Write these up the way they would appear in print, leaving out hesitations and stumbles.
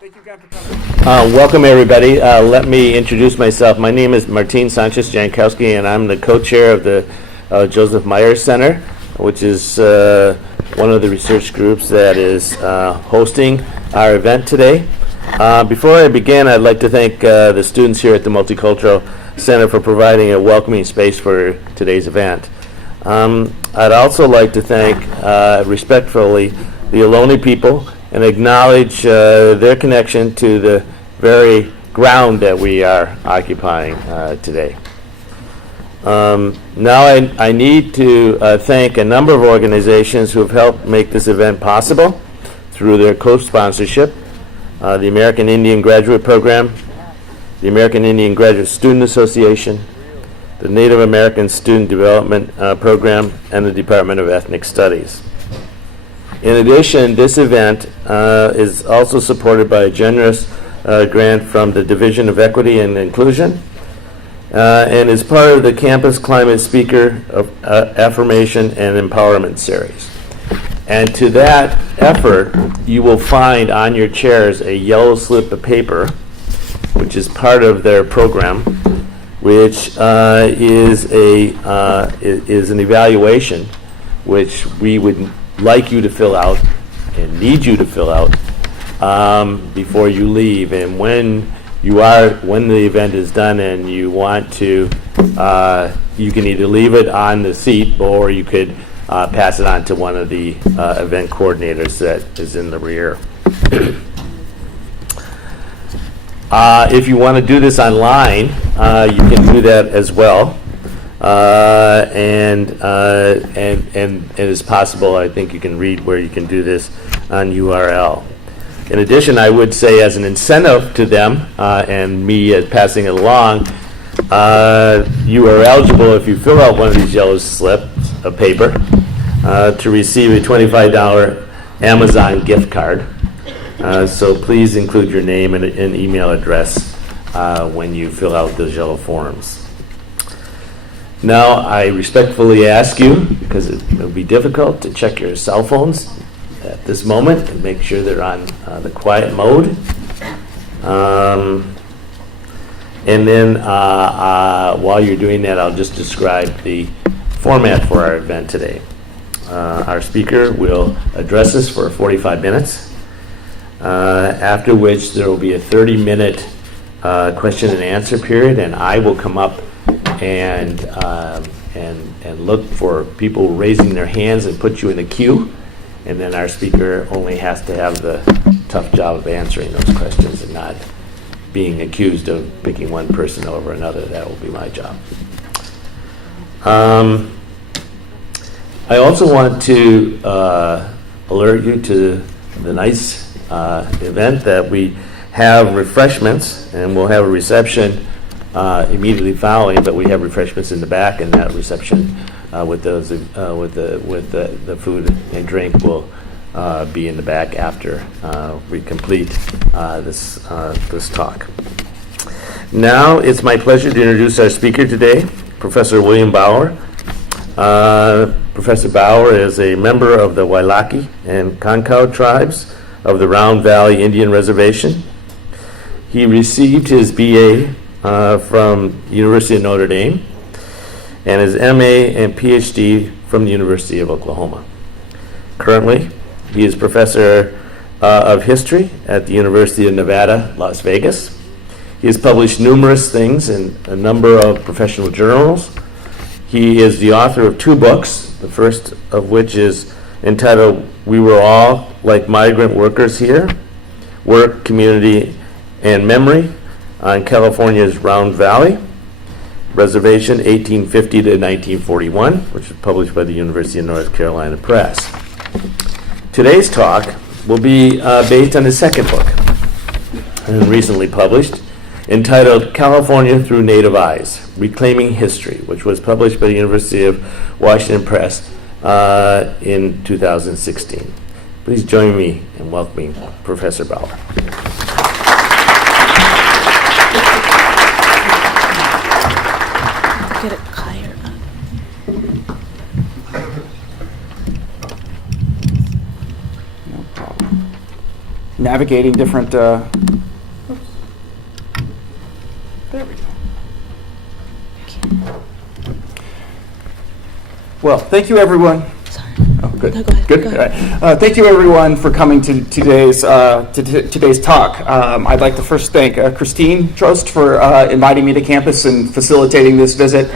Thank you, God, for coming. Welcome, everybody. Let me introduce myself. My name is Martin Sanchez-Jankowski, and I'm the co-chair of the Joseph Myers Center, which is one of the research groups that is hosting our event today. Before I begin, I'd like to thank the students here at the Multicultural Center for providing a welcoming space for today's event. I'd also like to thank respectfully the Ohlone people and acknowledge their connection to the very ground that we are occupying today. Now I need to thank a number of organizations who have helped make this event possible through their co-sponsorship. The American Indian Graduate Program, the American Indian Graduate Student Association, the Native American Student Development Program, and the Department of Ethnic Studies. In addition, this event is also supported by a generous grant from the Division of Equity and Inclusion and is part of the Campus Climate Speaker of Affirmation and Empowerment Series. And to that effort, you will find on your chairs a yellow slip of paper, which is part of their program, which is an evaluation which we would like you to fill out and need you to fill out before you leave. And when the event is done and you want to, you can either leave it on the seat or you could pass it on to one of the event coordinators that is in the rear. If you want to do this online, you can do that as well. And it's possible, I think you can read where you can do this on URL. In addition, I would say as an incentive to them and me passing it along, you are eligible, if you fill out one of these yellow slips of paper, to receive a $25 Amazon gift card. So please include your name and an email address when you fill out those yellow forms. Now, I respectfully ask you, because it will be difficult, to check your cell phones at this moment and make sure they're on the quiet mode. And then while you're doing that, I'll just describe the format for our event today. Our speaker will address us for 45 minutes, after which there will be a 30-minute question and answer period, and I will come up and look for people raising their hands and put you in the queue, and then our speaker only has to have the tough job of answering those questions and not being accused of picking one person over another. That will be my job. I also want to alert you to the nice event that we have refreshments, and we'll have a reception immediately following, but we have refreshments in the back, and that reception with the food and drink will be in the back after we complete this talk. Now it's my pleasure to introduce our speaker today, Professor William Bauer. Professor Bauer is a member of the Wailaki and Concow tribes of the Round Valley Indian Reservation. He received his BA from the University of Notre Dame and his MA and PhD from the University of Oklahoma. Currently, he is professor of history at the University of Nevada, Las Vegas. He has published numerous things in a number of professional journals. He is the author of 2 books, the first of which is entitled We Were All Like Migrant Workers Here, Work, Community, and Memory on California's Round Valley, Reservation 1850 to 1941, which was published by the University of North Carolina Press. Today's talk will be based on his second book, and recently published, entitled California Through Native Eyes, Reclaiming History, which was published by the University of Washington Press in 2016. Please join me in welcoming Professor Bauer. Get it higher up. No problem. Now navigating different. There we go. Well, thank you, everyone. Sorry. Oh, good. No, go ahead. Good. Go ahead. All right. Thank you, everyone, for coming to today's talk. I'd like to first thank Christine Trost for inviting me to campus and facilitating this visit.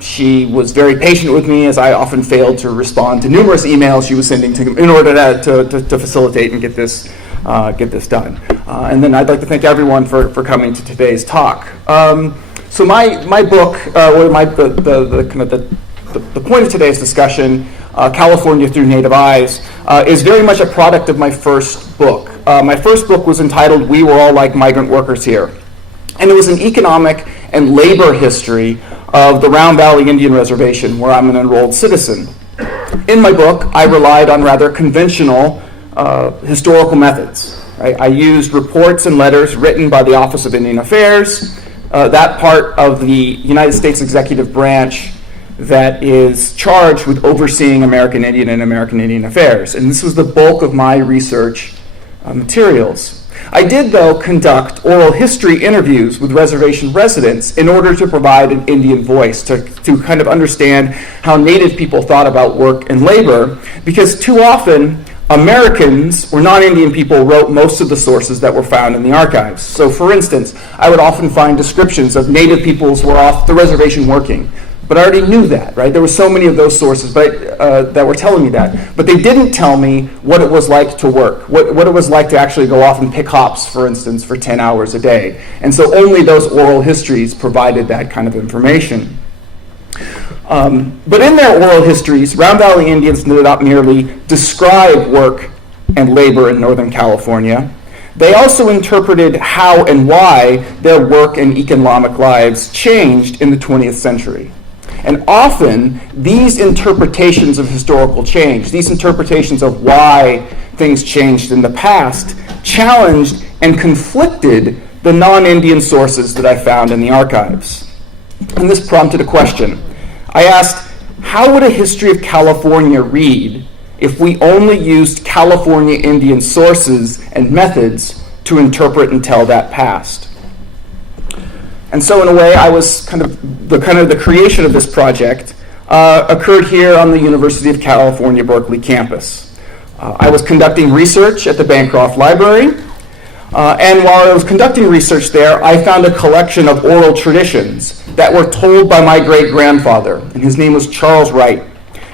She was very patient with me, as I often failed to respond to numerous emails she was sending in order to facilitate and get this done. And then I'd like to thank everyone for coming to today's talk. So my book, or the point of today's discussion, California Through Native Eyes, is very much a product of my first book. My first book was entitled We Were All Like Migrant Workers Here. And it was an economic and labor history of the Round Valley Indian Reservation, where I'm an enrolled citizen. In my book, I relied on rather conventional historical methods. Right? I used reports and letters written by the Office of Indian Affairs, that part of the United States executive branch that is charged with overseeing American Indian and American Indian affairs. And this was the bulk of my research materials. I did, though, conduct oral history interviews with reservation residents in order to provide an Indian voice, to kind of understand how Native people thought about work and labor, because too often Americans or non-Indian people wrote most of the sources that were found in the archives. So, for instance, I would often find descriptions of Native peoples who were off the reservation working. But I already knew that, right? There were so many of those sources that were telling me that. But they didn't tell me what it was like to work, what it was like to actually go off and pick hops, for instance, for 10 hours a day. And so only those oral histories provided that kind of information. But in their oral histories, Round Valley Indians did not merely describe work and labor in Northern California. They also interpreted how and why their work and economic lives changed in the 20th century. And often, these interpretations of historical change, these interpretations of why things changed in the past, challenged and conflicted the non-Indian sources that I found in the archives. And this prompted a question. I asked, how would a history of California read if we only used California Indian sources and methods to interpret and tell that past? And so in a way, I was the creation of this project occurred here on the University of California, Berkeley campus. I was conducting research at the Bancroft Library, and while I was conducting research there, I found a collection of oral traditions that were told by my great-grandfather, and his name was Charles Wright,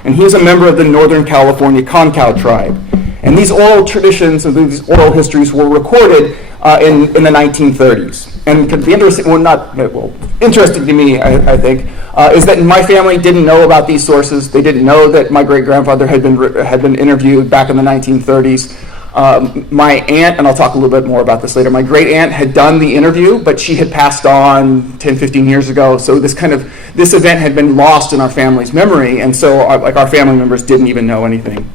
and he is a member of the Northern California Concow tribe. And these oral traditions, and these oral histories were recorded in the 1930s. And the interesting to me, I think, is that my family didn't know about these sources. They didn't know that my great-grandfather had been interviewed back in the 1930s. My aunt, and I'll talk a little bit more about this later, my great-aunt had done the interview, but she had passed on 10, 15 years ago, so this event had been lost in our family's memory, and so our family members didn't even know anything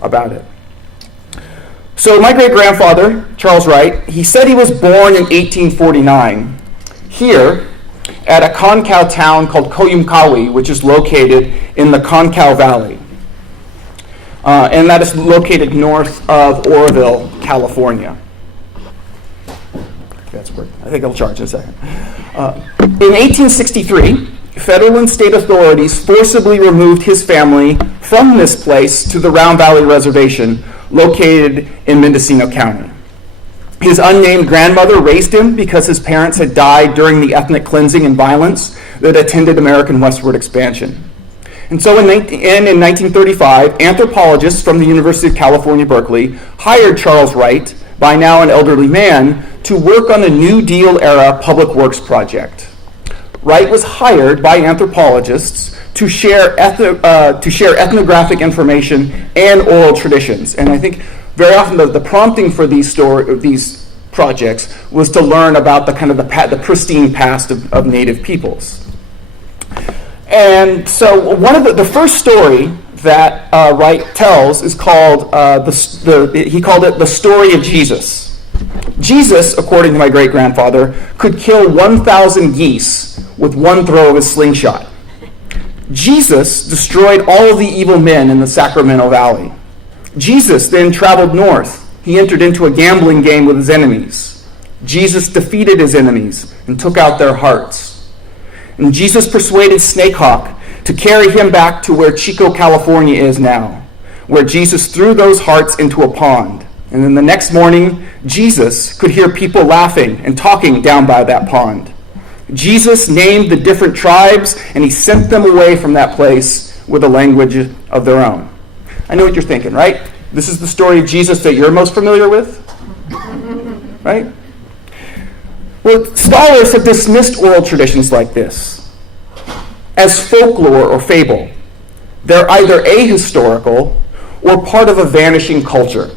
about it. So my great-grandfather, Charles Wright, he said he was born in 1849 here at a Concow town called Coyote, which is located in the Concow Valley. And that is located north of Oroville, California. That's weird. I think it'll charge in a second. In 1863, federal and state authorities forcibly removed his family from this place to the Round Valley Reservation, located in Mendocino County. His unnamed grandmother raised him because his parents had died during the ethnic cleansing and violence that attended American westward expansion. And so in 1935, anthropologists from the University of California, Berkeley, hired Charles Wright, by now an elderly man, to work on a New Deal-era public works project. Wright was hired by anthropologists to share ethnographic information and oral traditions. And I think very often the prompting for these projects was to learn about the pristine past of Native peoples. And so one of the first story that Wright tells is called he called it the story of Jesus. Jesus, according to my great-grandfather, could kill 1,000 geese with one throw of his slingshot. Jesus destroyed all of the evil men in the Sacramento Valley. Jesus then traveled north. He He entered into a gambling game with his enemies. Jesus defeated his enemies and took out their hearts. And Jesus persuaded Snakehawk to carry him back to where Chico, California is now, where Jesus threw those hearts into a pond. And then the next morning, Jesus could hear people laughing and talking down by that pond. Jesus named the different tribes, and he sent them away from that place with a language of their own. I know what you're thinking, right? This is the story of Jesus that you're most familiar with, right? Well, scholars have dismissed oral traditions like this as folklore or fable. They're either ahistorical or part of a vanishing culture.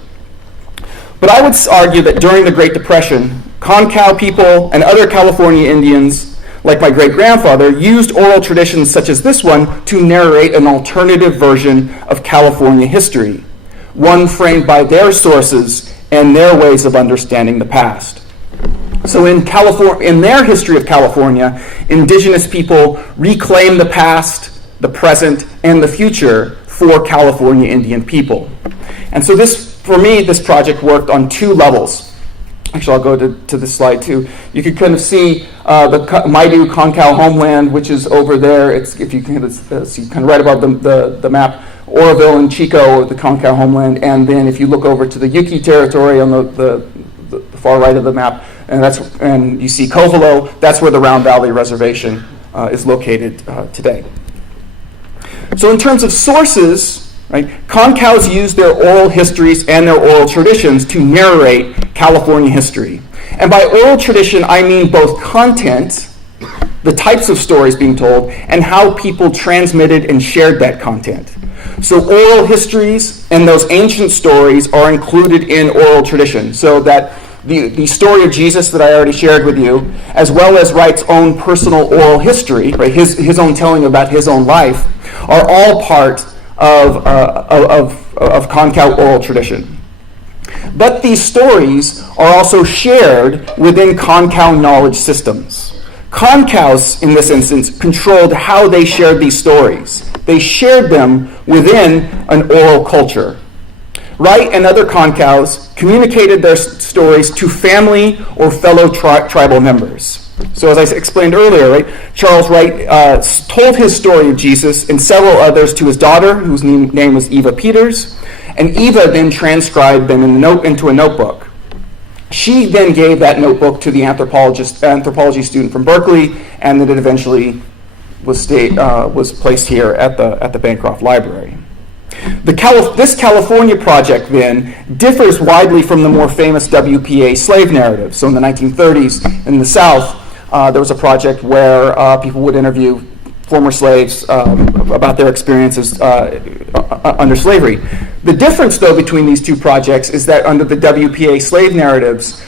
But I would argue that during the Great Depression, Concow people and other California Indians, like my great-grandfather, used oral traditions such as this one to narrate an alternative version of California history, one framed by their sources and their ways of understanding the past. So in their history of California, Indigenous people reclaim the past, the present, and the future for California Indian people. And so for me, this project worked on two levels. Actually, I'll go to this slide too. You can kind of see the Maidu Concow homeland, which is over there. It's, if you can see kind of right above the map, Oroville and Chico, the Concow homeland. And then if you look over to the Yuki territory on the far right of the map, and you see Covelo, that's where the Round Valley Reservation is located today. So in terms of sources, right, Concows use their oral histories and their oral traditions to narrate California history. And by oral tradition, I mean both content, the types of stories being told, and how people transmitted and shared that content. So oral histories and those ancient stories are included in oral tradition, so that the story of Jesus that I already shared with you, as well as Wright's own personal oral history, right, his own telling about his own life, are all part of Concow oral tradition. But these stories are also shared within Concow knowledge systems. Concows, in this instance, controlled how they shared these stories. They shared them within an oral culture. Wright and other Concows communicated their stories to family or fellow tribal members. So as I explained earlier, right, Charles Wright told his story of Jesus and several others to his daughter, whose name was Eva Peters, and Eva then transcribed them into a notebook. She then gave that notebook to the anthropology student from Berkeley, and then it eventually was placed here at the Bancroft Library. This California project then differs widely from the more famous WPA slave narrative. So in the 1930s in the South, there was a project where people would interview former slaves about their experiences under slavery. The difference, though, between these two projects is that under the WPA slave narratives,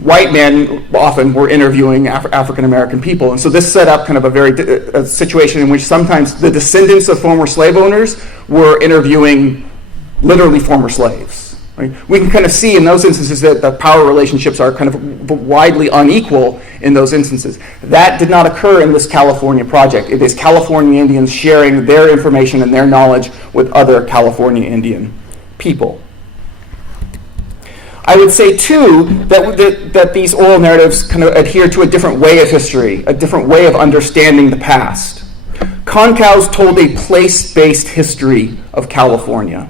white men often were interviewing African American people. And so this set up kind of a situation in which sometimes the descendants of former slave owners were interviewing literally former slaves. Right? We can kind of see in those instances that the power relationships are kind of widely unequal in those instances. That did not occur in this California project. It is California Indians sharing their information and their knowledge with other California Indian people. I would say, too, that these oral narratives kind of adhere to a different way of history, a different way of understanding the past. Concows told a place-based history of California.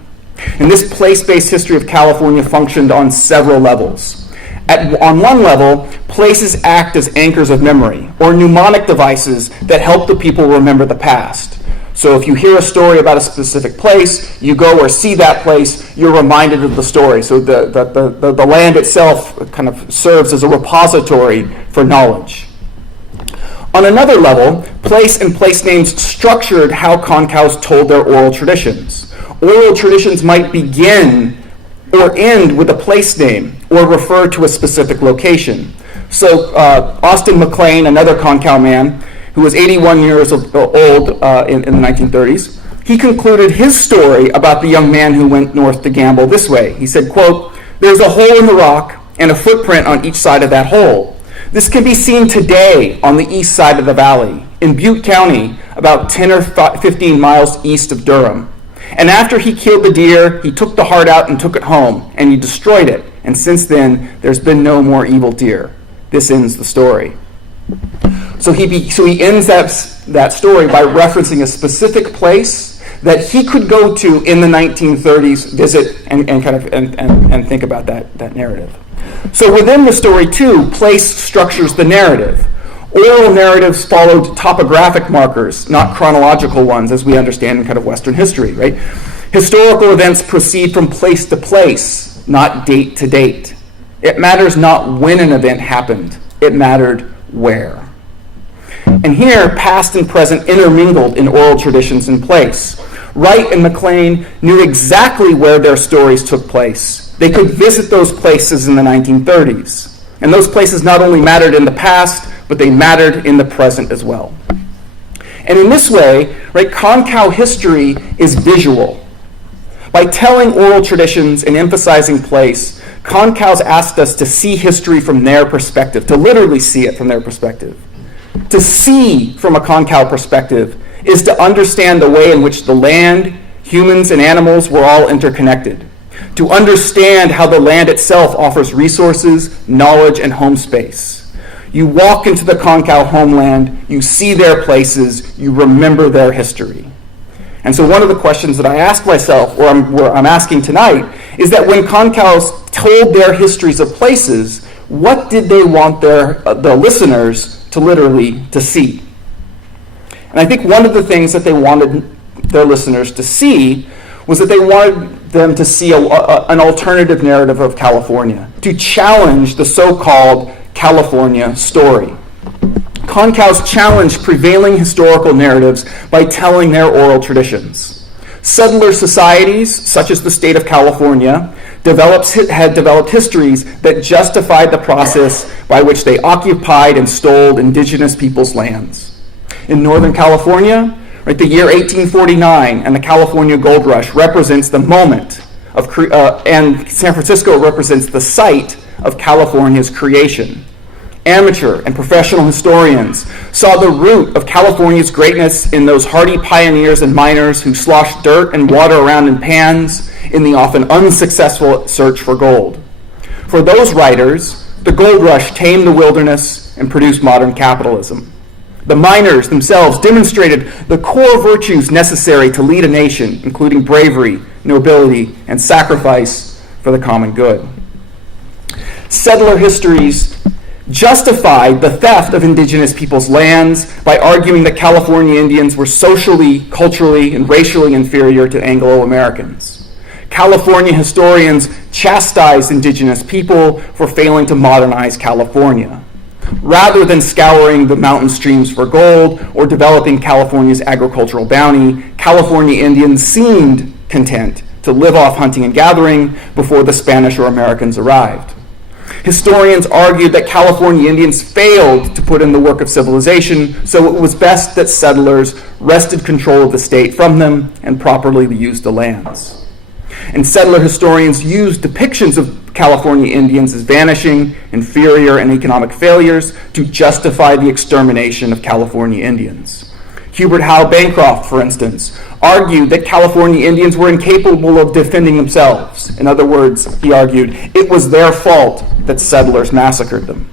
And this place-based history of California functioned on several levels. On one level, places act as anchors of memory, or mnemonic devices that help the people remember the past. So if you hear a story about a specific place, you go or see that place, you're reminded of the story. So the land itself kind of serves as a repository for knowledge. On another level, place and place names structured how Concows told their oral traditions. Oral traditions might begin or end with a place name or refer to a specific location. So Austin McLaine, another Concow man, who was 81 years old in the 1930s, he concluded his story about the young man who went north to gamble this way. He said, quote, "There's a hole in the rock and a footprint on each side of that hole. This can be seen today on the east side of the valley, in Butte County, about 10 or 15 miles east of Durham. And after he killed the deer, he took the heart out and took it home, and he destroyed it. And since then, there's been no more evil deer. This ends the story. So he ends that story by referencing a specific place that he could go to in the 1930s, visit, and think about that narrative. So within the story, too, place structures the narrative. Oral narratives followed topographic markers, not chronological ones, as we understand in kind of Western history, right? Historical events proceed from place to place, not date to date. It matters not when an event happened, it mattered where. And here, past and present intermingled in oral traditions in place. Wright and McLaine knew exactly where their stories took place. They could visit those places in the 1930s. And those places not only mattered in the past, but they mattered in the present as well. And in this way, right, Concow history is visual. By telling oral traditions and emphasizing place, Concow's asked us to see history from their perspective, to literally see it from their perspective. To see from a Concow perspective is to understand the way in which the land, humans, and animals were all interconnected. To understand how the land itself offers resources, knowledge, and home space. You walk into the Concow homeland, you see their places, you remember their history. And so one of the questions that I ask myself, or I'm asking tonight, is that when Concows told their histories of places, what did they want the listeners to literally to see? And I think one of the things that they wanted their listeners to see was that they wanted them to see an alternative narrative of California, to challenge the so-called California story. Concows challenged prevailing historical narratives by telling their oral traditions. Settler societies, such as the state of California, had developed histories that justified the process by which they occupied and stole indigenous people's lands. In Northern California, right, the year 1849 and the California Gold Rush represents the moment and San Francisco represents the site of California's creation. Amateur and professional historians saw the root of California's greatness in those hardy pioneers and miners who sloshed dirt and water around in pans in the often unsuccessful search for gold. For those writers, the gold rush tamed the wilderness and produced modern capitalism. The miners themselves demonstrated the core virtues necessary to lead a nation, including bravery, nobility, and sacrifice for the common good. Settler histories justified the theft of indigenous people's lands by arguing that California Indians were socially, culturally, and racially inferior to Anglo-Americans. California historians chastised indigenous people for failing to modernize California. Rather than scouring the mountain streams for gold or developing California's agricultural bounty, California Indians seemed content to live off hunting and gathering before the Spanish or Americans arrived. Historians argued that California Indians failed to put in the work of civilization, so it was best that settlers wrested control of the state from them and properly used the lands. And settler historians used depictions of California Indians as vanishing, inferior, and economic failures to justify the extermination of California Indians. Hubert Howe Bancroft, for instance, argued that California Indians were incapable of defending themselves. In other words, he argued, it was their fault that settlers massacred them.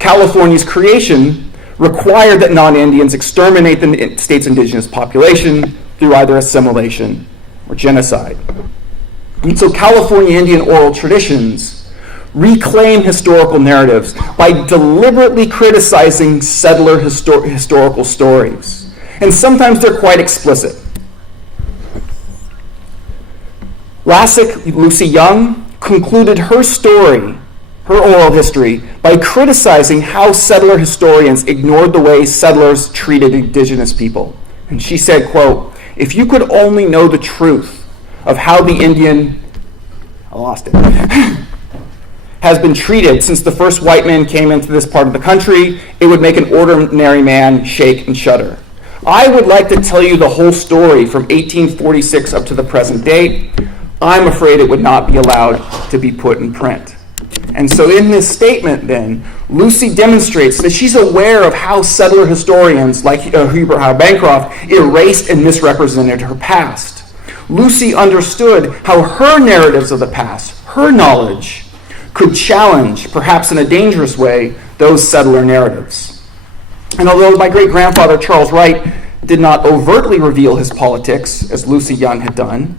California's creation required that non-Indians exterminate the state's indigenous population through either assimilation or genocide. And so California Indian oral traditions reclaim historical narratives by deliberately criticizing settler historical stories. And sometimes they're quite explicit. Lassick Lucy Young concluded her story, her oral history, by criticizing how settler historians ignored the way settlers treated indigenous people. And she said, quote, "If you could only know the truth of how the Indian," I lost it, "has been treated since the first white man came into this part of the country, it would make an ordinary man shake and shudder. I would like to tell you the whole story from 1846 up to the present date. I'm afraid it would not be allowed to be put in print." And so in this statement then, Lucy demonstrates that she's aware of how settler historians like Hubert Howe Bancroft erased and misrepresented her past. Lucy understood how her narratives of the past, her knowledge, could challenge, perhaps in a dangerous way, those settler narratives. And although my great-grandfather Charles Wright did not overtly reveal his politics, as Lucy Young had done,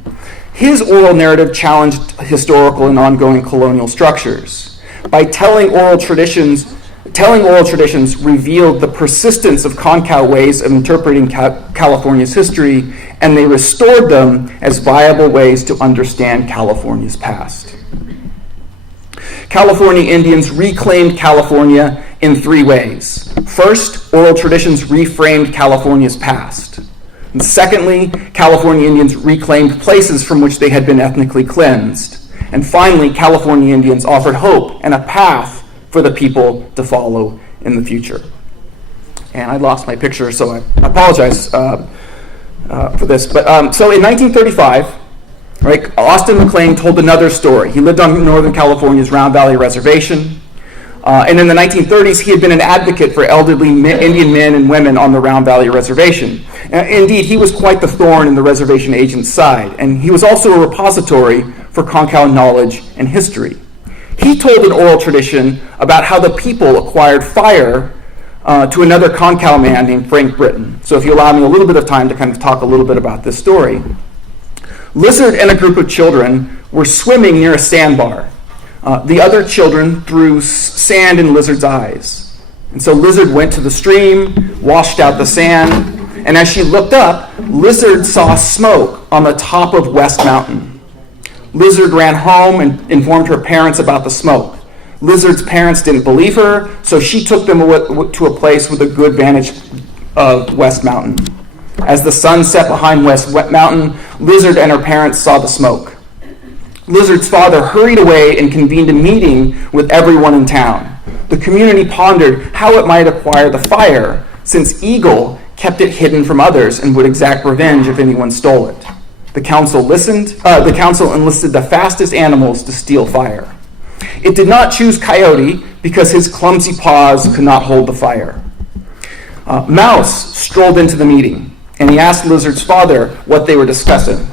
his oral narrative challenged historical and ongoing colonial structures. By telling oral traditions revealed the persistence of Concow ways of interpreting California's history, and they restored them as viable ways to understand California's past. California Indians reclaimed California in three ways. First, oral traditions reframed California's past. And secondly, California Indians reclaimed places from which they had been ethnically cleansed. And finally, California Indians offered hope and a path for the people to follow in the future. And I lost my picture, so I apologize for this. But so in 1935, right, Austin McLaine told another story. He lived on Northern California's Round Valley Reservation. And in the 1930s, he had been an advocate for elderly Indian men and women on the Round Valley Reservation. Indeed, he was quite the thorn in the reservation agent's side, and he was also a repository for Concow knowledge and history. He told an oral tradition about how the people acquired fire to another Concow man named Frank Britton. So if you allow me a little bit of time to kind of talk a little bit about this story. Lizard and a group of children were swimming near a sandbar. The other children threw sand in Lizard's eyes. And so Lizard went to the stream, washed out the sand, and as she looked up, Lizard saw smoke on the top of West Mountain. Lizard ran home and informed her parents about the smoke. Lizard's parents didn't believe her, so she took them to a place with a good vantage of West Mountain. As the sun set behind West Mountain, Lizard and her parents saw the smoke. Lizard's father hurried away and convened a meeting with everyone in town. The community pondered how it might acquire the fire, since Eagle kept it hidden from others and would exact revenge if anyone stole it. The council enlisted the fastest animals to steal fire. It did not choose Coyote because his clumsy paws could not hold the fire. Mouse strolled into the meeting, and he asked Lizard's father what they were discussing.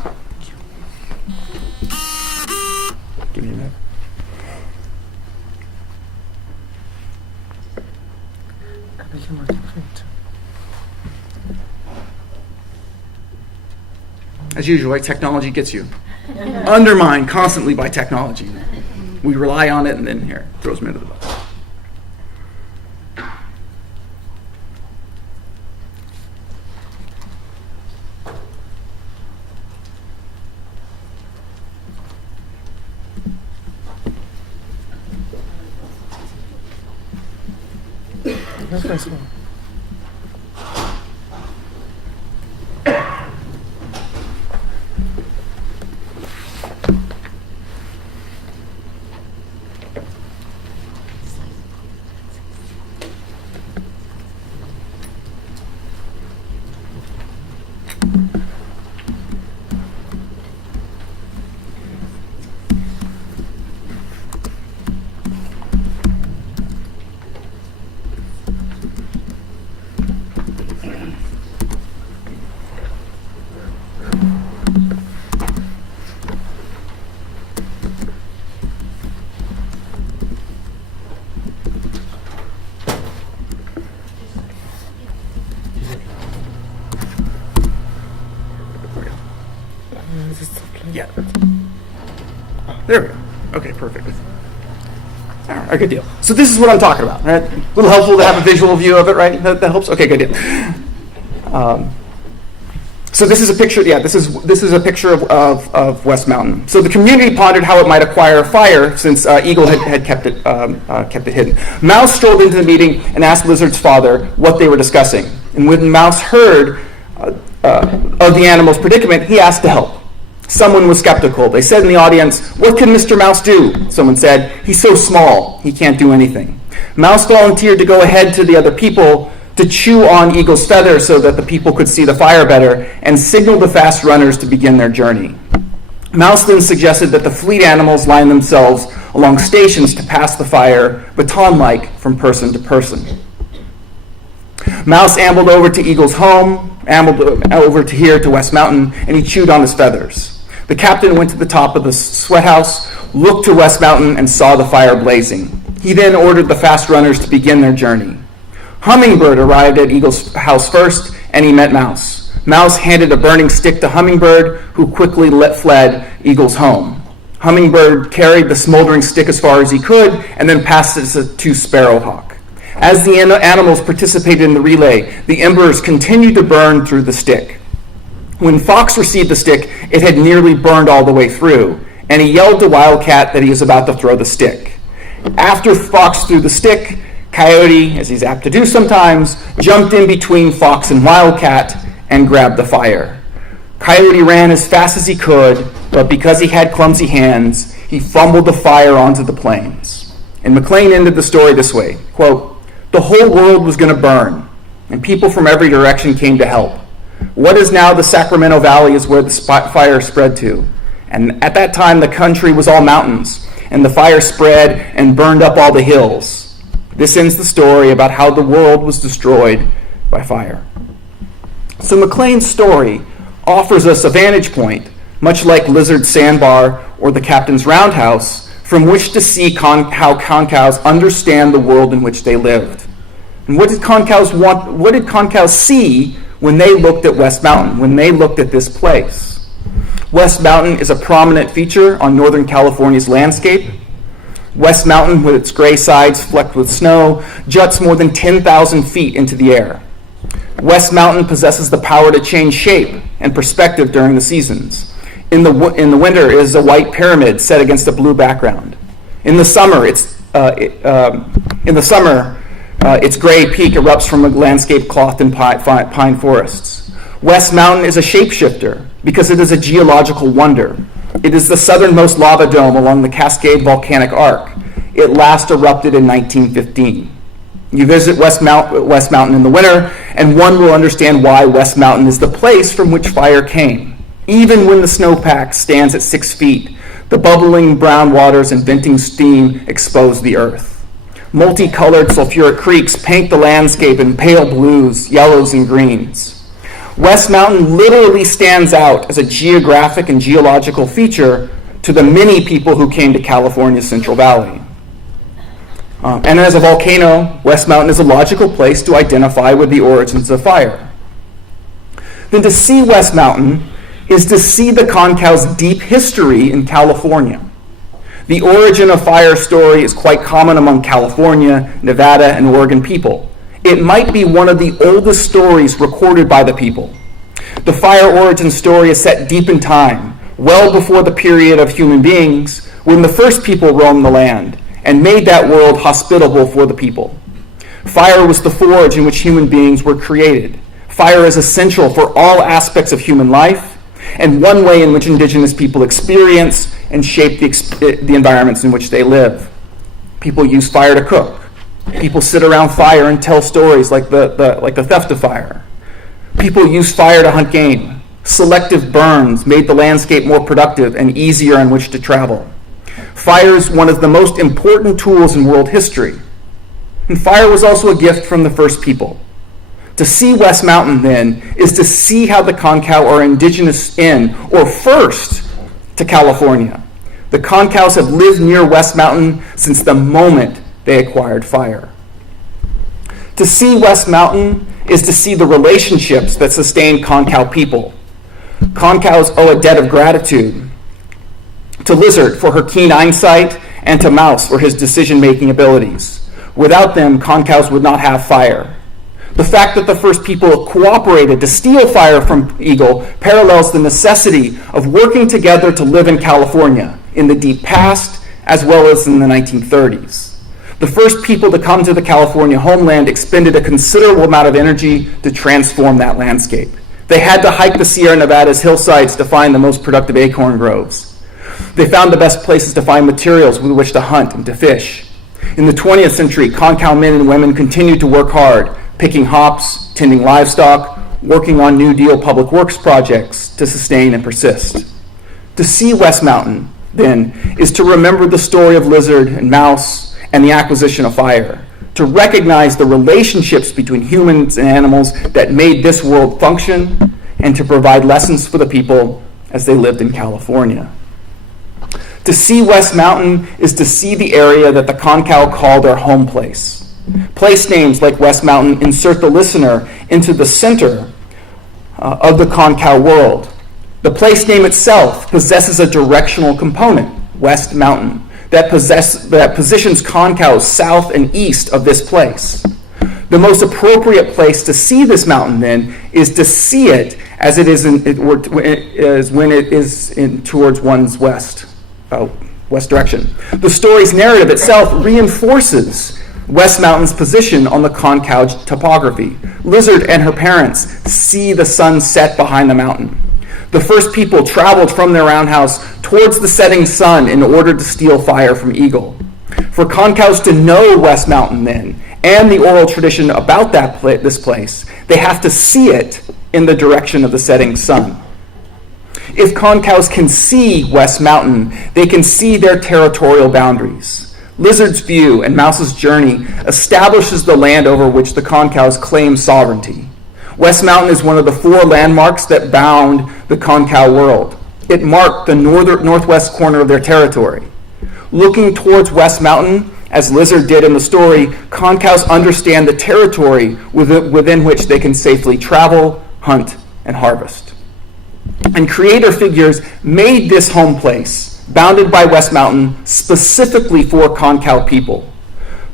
Give me a minute. As usual, right? Technology gets you. Undermined constantly by technology. We rely on it, and then here, throws me into the bus. Yeah. There we go. Okay, perfect. All right, good deal. So this is what I'm talking about, right? A little helpful to have a visual view of it, right? That helps? Okay, good deal. So this is a picture, this is a picture of West Mountain. So the community pondered how it might acquire fire since Eagle had kept it hidden. Mouse strolled into the meeting and asked Lizard's father what they were discussing. And when Mouse heard of the animal's predicament, he asked to help. Someone was skeptical. They said in the audience, "What can Mr. Mouse do?" Someone said, "He's so small, he can't do anything." Mouse volunteered to go ahead to the other people to chew on Eagle's feather so that the people could see the fire better and signaled the fast runners to begin their journey. Mouse then suggested that the fleet animals line themselves along stations to pass the fire, baton-like, from person to person. Mouse ambled over to Eagle's home, ambled over to here to West Mountain, and he chewed on his feathers. The captain went to the top of the sweat house, looked to West Mountain, and saw the fire blazing. He then ordered the fast runners to begin their journey. Hummingbird arrived at Eagle's house first, and he met Mouse. Mouse handed a burning stick to Hummingbird, who quickly fled Eagle's home. Hummingbird carried the smoldering stick as far as he could, and then passed it to Sparrowhawk. As the animals participated in the relay, the embers continued to burn through the stick. When Fox received the stick, it had nearly burned all the way through, and he yelled to Wildcat that he was about to throw the stick. After Fox threw the stick, Coyote, as he's apt to do sometimes, jumped in between Fox and Wildcat and grabbed the fire. Coyote ran as fast as he could, but because he had clumsy hands, he fumbled the fire onto the plains. And McLaine ended the story this way, quote, "The whole world was going to burn, and people from every direction came to help. What is now the Sacramento Valley is where the fire spread to. And at that time, the country was all mountains, and the fire spread and burned up all the hills. This ends the story about how the world was destroyed by fire." So McLain's story offers us a vantage point, much like Lizard's sandbar or the captain's roundhouse, from which to see how Concows understand the world in which they lived. And what did Concows see when they looked at West Mountain, when they looked at this place? West Mountain is a prominent feature on Northern California's landscape. West Mountain, with its gray sides flecked with snow, juts more than 10,000 feet into the air. West Mountain possesses the power to change shape and perspective during the seasons. In the winter, it is a white pyramid set against a blue background. In the summer, its gray peak erupts from a landscape clothed in pine forests. West Mountain is a shapeshifter because it is a geological wonder. It is the southernmost lava dome along the Cascade Volcanic Arc. It last erupted in 1915. You visit West Mountain in the winter, and one will understand why West Mountain is the place from which fire came. Even when the snowpack stands at 6 feet, the bubbling brown waters and venting steam expose the earth. Multicolored sulfuric creeks paint the landscape in pale blues, yellows, and greens. West Mountain literally stands out as a geographic and geological feature to the many people who came to California's Central Valley. And as a volcano, West Mountain is a logical place to identify with the origins of fire. Then to see West Mountain is to see the Concow's deep history in California. The origin of fire story is quite common among California, Nevada, and Oregon people. It might be one of the oldest stories recorded by the people. The fire origin story is set deep in time, well before the period of human beings, when the first people roamed the land and made that world hospitable for the people. Fire was the forge in which human beings were created. Fire is essential for all aspects of human life, and one way in which Indigenous people experience and shape the environments in which they live. People use fire to cook. People sit around fire and tell stories like the theft of fire. People use fire to hunt game. Selective burns made the landscape more productive and easier on which to travel. Fire is one of the most important tools in world history. And fire was also a gift from the first people. To see West Mountain, then, is to see how the Concow are indigenous in, or first, to California. The Concows have lived near West Mountain since the moment they acquired fire. To see West Mountain is to see the relationships that sustain Concow people. Concows owe a debt of gratitude to Lizard for her keen eyesight and to Mouse for his decision-making abilities. Without them, Concows would not have fire. The fact that the first people cooperated to steal fire from Eagle parallels the necessity of working together to live in California in the deep past as well as in the 1930s. The first people to come to the California homeland expended a considerable amount of energy to transform that landscape. They had to hike the Sierra Nevada's hillsides to find the most productive acorn groves. They found the best places to find materials with which to hunt and to fish. In the 20th century, Concow men and women continued to work hard, picking hops, tending livestock, working on New Deal public works projects to sustain and persist. To see West Mountain, then, is to remember the story of Lizard and Mouse and the acquisition of fire, to recognize the relationships between humans and animals that made this world function, and to provide lessons for the people as they lived in California. To see West Mountain is to see the area that the Concow called their home place. Place names like West Mountain insert the listener into the center of the Concow world. The place name itself possesses a directional component, West Mountain, that positions Concow south and east of this place. The most appropriate place to see this mountain, then, is to see it as it is when it is towards one's west direction. The story's narrative itself reinforces West Mountain's position on the Concow topography. Lizard and her parents see the sun set behind the mountain. The first people traveled from their roundhouse towards the setting sun in order to steal fire from Eagle. For Concows to know West Mountain then, and the oral tradition about this place, they have to see it in the direction of the setting sun. If Concows can see West Mountain, they can see their territorial boundaries. Lizard's view and Mouse's journey establishes the land over which the Concows claim sovereignty. West Mountain is one of the 4 landmarks that bound the Concow world. It marked the northwest corner of their territory. Looking towards West Mountain, as Lizard did in the story, Concows understand the territory within which they can safely travel, hunt, and harvest. And creator figures made this home place, bounded by West Mountain, specifically for Concow people.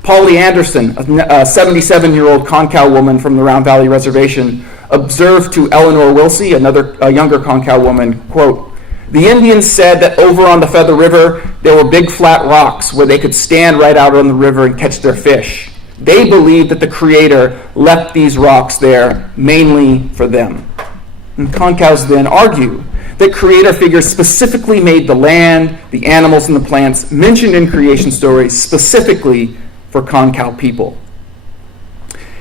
Polly Anderson, a 77-year-old Concow woman from the Round Valley Reservation, observed to Eleanor Wilsey, a younger Concow woman, quote, "The Indians said that over on the Feather River, there were big flat rocks where they could stand right out on the river and catch their fish. They believed that the Creator left these rocks there mainly for them." And Concows then argue that creator figures specifically made the land, the animals, and the plants mentioned in creation stories specifically for Concow people.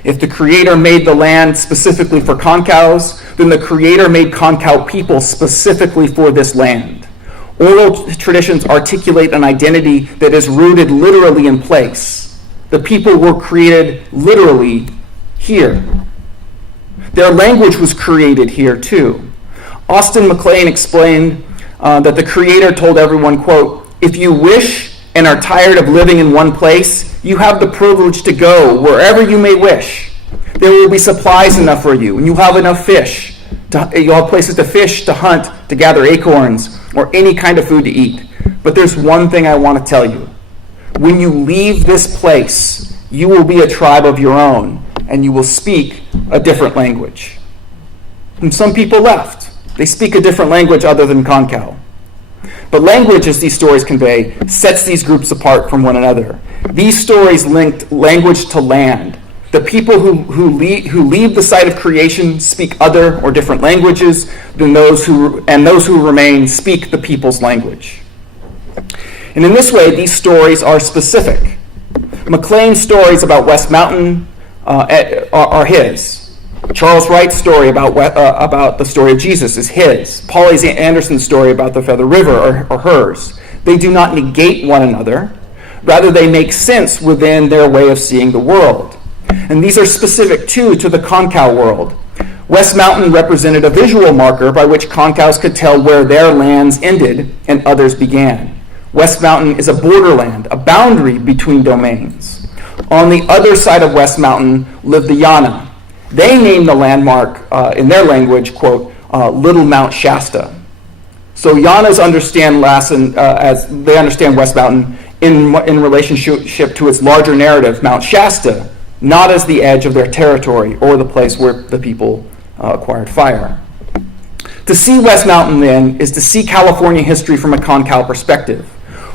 If the creator made the land specifically for Concows, then the creator made Concow people specifically for this land. Oral traditions articulate an identity that is rooted literally in place. The people were created literally here. Their language was created here too. Austin McLaine explained that the creator told everyone, quote, "If you wish and are tired of living in one place, you have the privilege to go wherever you may wish. There will be supplies enough for you, and you'll have enough fish. You'll have places to fish, to hunt, to gather acorns, or any kind of food to eat. But there's one thing I want to tell you. When you leave this place, you will be a tribe of your own, and you will speak a different language." And some people left. They speak a different language other than Concow. But language, as these stories convey, sets these groups apart from one another. These stories linked language to land. The people who leave the site of creation speak other or different languages than those who remain speak the people's language. And in this way, these stories are specific. McLean's stories about West Mountain are his. Charles Wright's story about the story of Jesus is his. Polly Anderson's story about the Feather River are hers. They do not negate one another. Rather, they make sense within their way of seeing the world. And these are specific, too, to the Concow world. West Mountain represented a visual marker by which Concows could tell where their lands ended and others began. West Mountain is a borderland, a boundary between domains. On the other side of West Mountain lived the Yana. They named the landmark, in their language, quote, Little Mount Shasta. So Yanas understand Lassen as they understand West Mountain in relationship to its larger narrative, Mount Shasta, not as the edge of their territory or the place where the people acquired fire. To see West Mountain, then, is to see California history from a Concow perspective.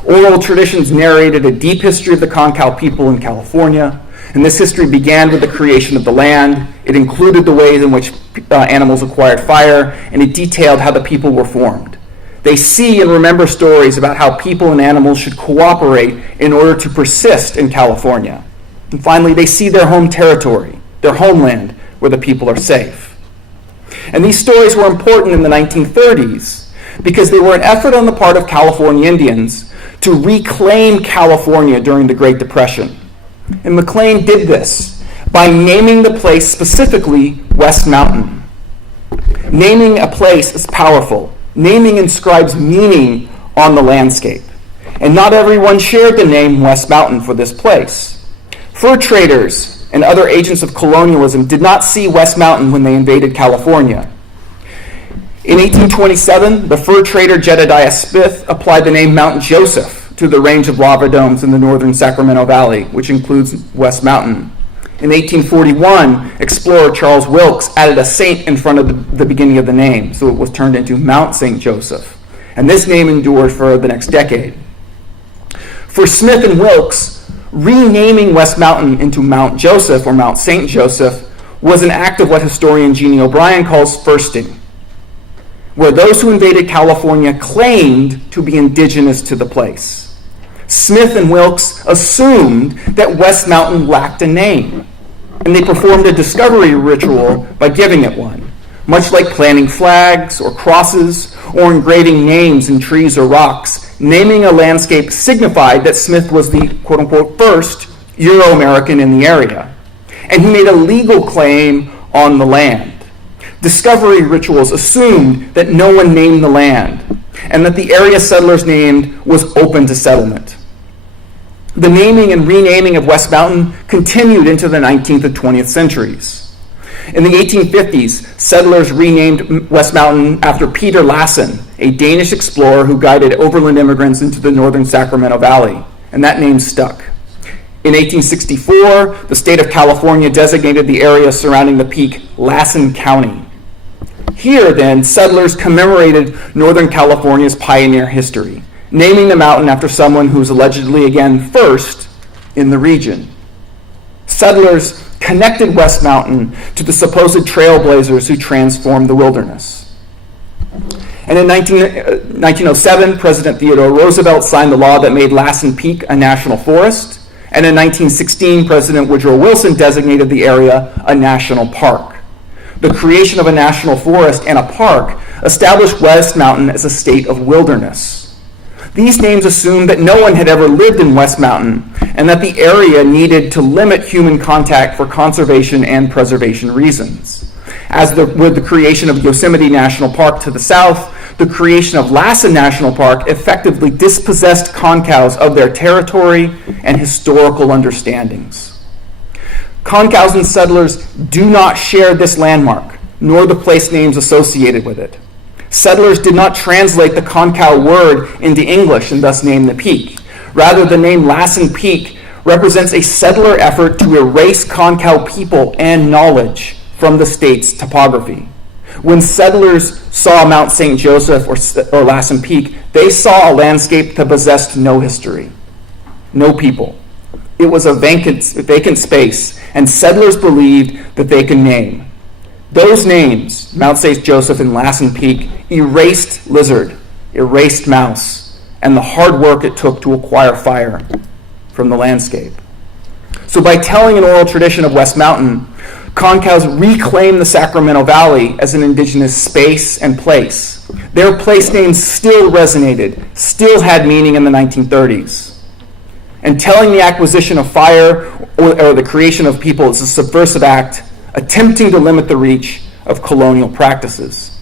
Oral traditions narrated a deep history of the Concow people in California, and this history began with the creation of the land. It included the ways in which animals acquired fire, and it detailed how the people were formed. They see and remember stories about how people and animals should cooperate in order to persist in California. And finally, they see their home territory, their homeland, where the people are safe. And these stories were important in the 1930s because they were an effort on the part of California Indians to reclaim California during the Great Depression. And McLaine did this by naming the place specifically West Mountain. Naming a place is powerful. Naming inscribes meaning on the landscape. And not everyone shared the name West Mountain for this place. Fur traders and other agents of colonialism did not see West Mountain when they invaded California. In 1827, the fur trader Jedediah Smith applied the name Mount Joseph to the range of lava domes in the northern Sacramento Valley, which includes West Mountain. In 1841, explorer Charles Wilkes added a saint in front of the beginning of the name, so it was turned into Mount St. Joseph. And this name endured for the next decade. For Smith and Wilkes, renaming West Mountain into Mount Joseph or Mount St. Joseph was an act of what historian Jeannie O'Brien calls firsting, where those who invaded California claimed to be indigenous to the place. Smith and Wilkes assumed that West Mountain lacked a name, and they performed a discovery ritual by giving it one, much like planting flags or crosses or engraving names in trees or rocks. Naming a landscape signified that Smith was the quote-unquote first Euro-American in the area, and he made a legal claim on the land. Discovery rituals assumed that no one named the land, and that the area settlers named was open to settlement. The naming and renaming of West Mountain continued into the 19th and 20th centuries. In the 1850s, settlers renamed West Mountain after Peter Lassen, a Danish explorer who guided overland immigrants into the northern Sacramento Valley, and that name stuck. In 1864, the state of California designated the area surrounding the peak Lassen County. Here, then, settlers commemorated Northern California's pioneer history, naming the mountain after someone who was allegedly, again, first in the region. Settlers connected West Mountain to the supposed trailblazers who transformed the wilderness. And in 1907, President Theodore Roosevelt signed the law that made Lassen Peak a national forest. And in 1916, President Woodrow Wilson designated the area a national park. The creation of a national forest and a park established West Mountain as a state of wilderness. These names assumed that no one had ever lived in West Mountain and that the area needed to limit human contact for conservation and preservation reasons. As with the creation of Yosemite National Park to the south, the creation of Lassen National Park effectively dispossessed Concows of their territory and historical understandings. Concows and settlers do not share this landmark, nor the place names associated with it. Settlers did not translate the Concow word into English and thus name the peak. Rather, the name Lassen Peak represents a settler effort to erase Concow people and knowledge from the state's topography. When settlers saw Mount St. Joseph or Lassen Peak, they saw a landscape that possessed no history, no people. It was a vacant space, and settlers believed that they could name. Those names, Mount St. Joseph and Lassen Peak, erased lizard, erased mouse, and the hard work it took to acquire fire from the landscape. So by telling an oral tradition of West Mountain, Concows reclaimed the Sacramento Valley as an indigenous space and place. Their place names still resonated, still had meaning in the 1930s. And telling the acquisition of fire or the creation of people is a subversive act attempting to limit the reach of colonial practices.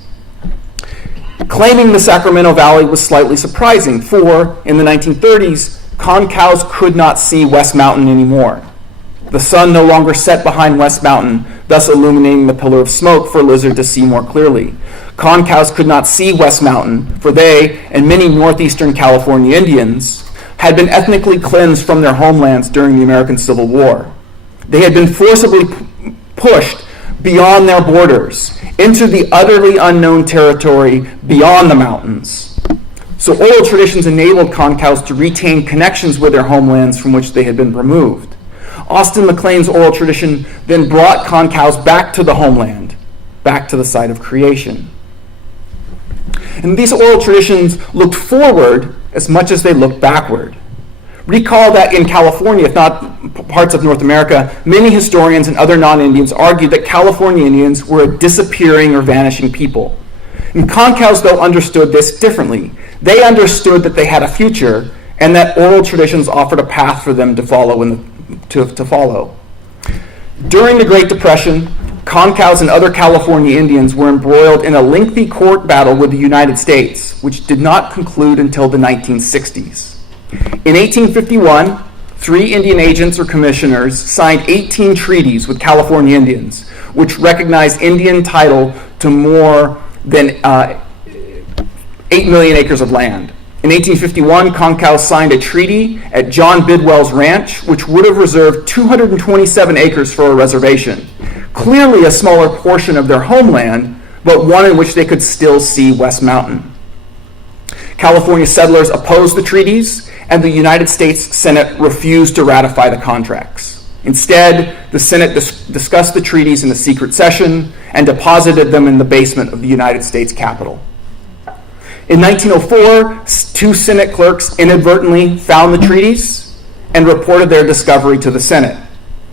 Claiming the Sacramento Valley was slightly surprising, for in the 1930s, Concows could not see West Mountain anymore. The sun no longer set behind West Mountain, thus illuminating the pillar of smoke for a lizard to see more clearly. Concows could not see West Mountain, for they, and many northeastern California Indians, had been ethnically cleansed from their homelands during the American Civil War. They had been forcibly pushed beyond their borders into the utterly unknown territory beyond the mountains. So oral traditions enabled Concows to retain connections with their homelands from which they had been removed. Austin McLaine's oral tradition then brought Concows back to the homeland, back to the site of creation. And these oral traditions looked forward as much as they looked backward. Recall that in California, if not parts of North America, many historians and other non-Indians argued that California Indians were a disappearing or vanishing people. And Concows, though, understood this differently. They understood that they had a future and that oral traditions offered a path for them to follow in the to follow. During the Great Depression, Concows and other California Indians were embroiled in a lengthy court battle with the United States, which did not conclude until the 1960s. In 1851, 3 Indian agents or commissioners signed 18 treaties with California Indians, which recognized Indian title to more than 8 million acres of land. In 1851, Concow signed a treaty at John Bidwell's ranch, which would have reserved 227 acres for a reservation. Clearly a smaller portion of their homeland, but one in which they could still see West Mountain. California settlers opposed the treaties, and the United States Senate refused to ratify the contracts. Instead, the Senate discussed the treaties in a secret session and deposited them in the basement of the United States Capitol. In 1904, 2 Senate clerks inadvertently found the treaties and reported their discovery to the Senate.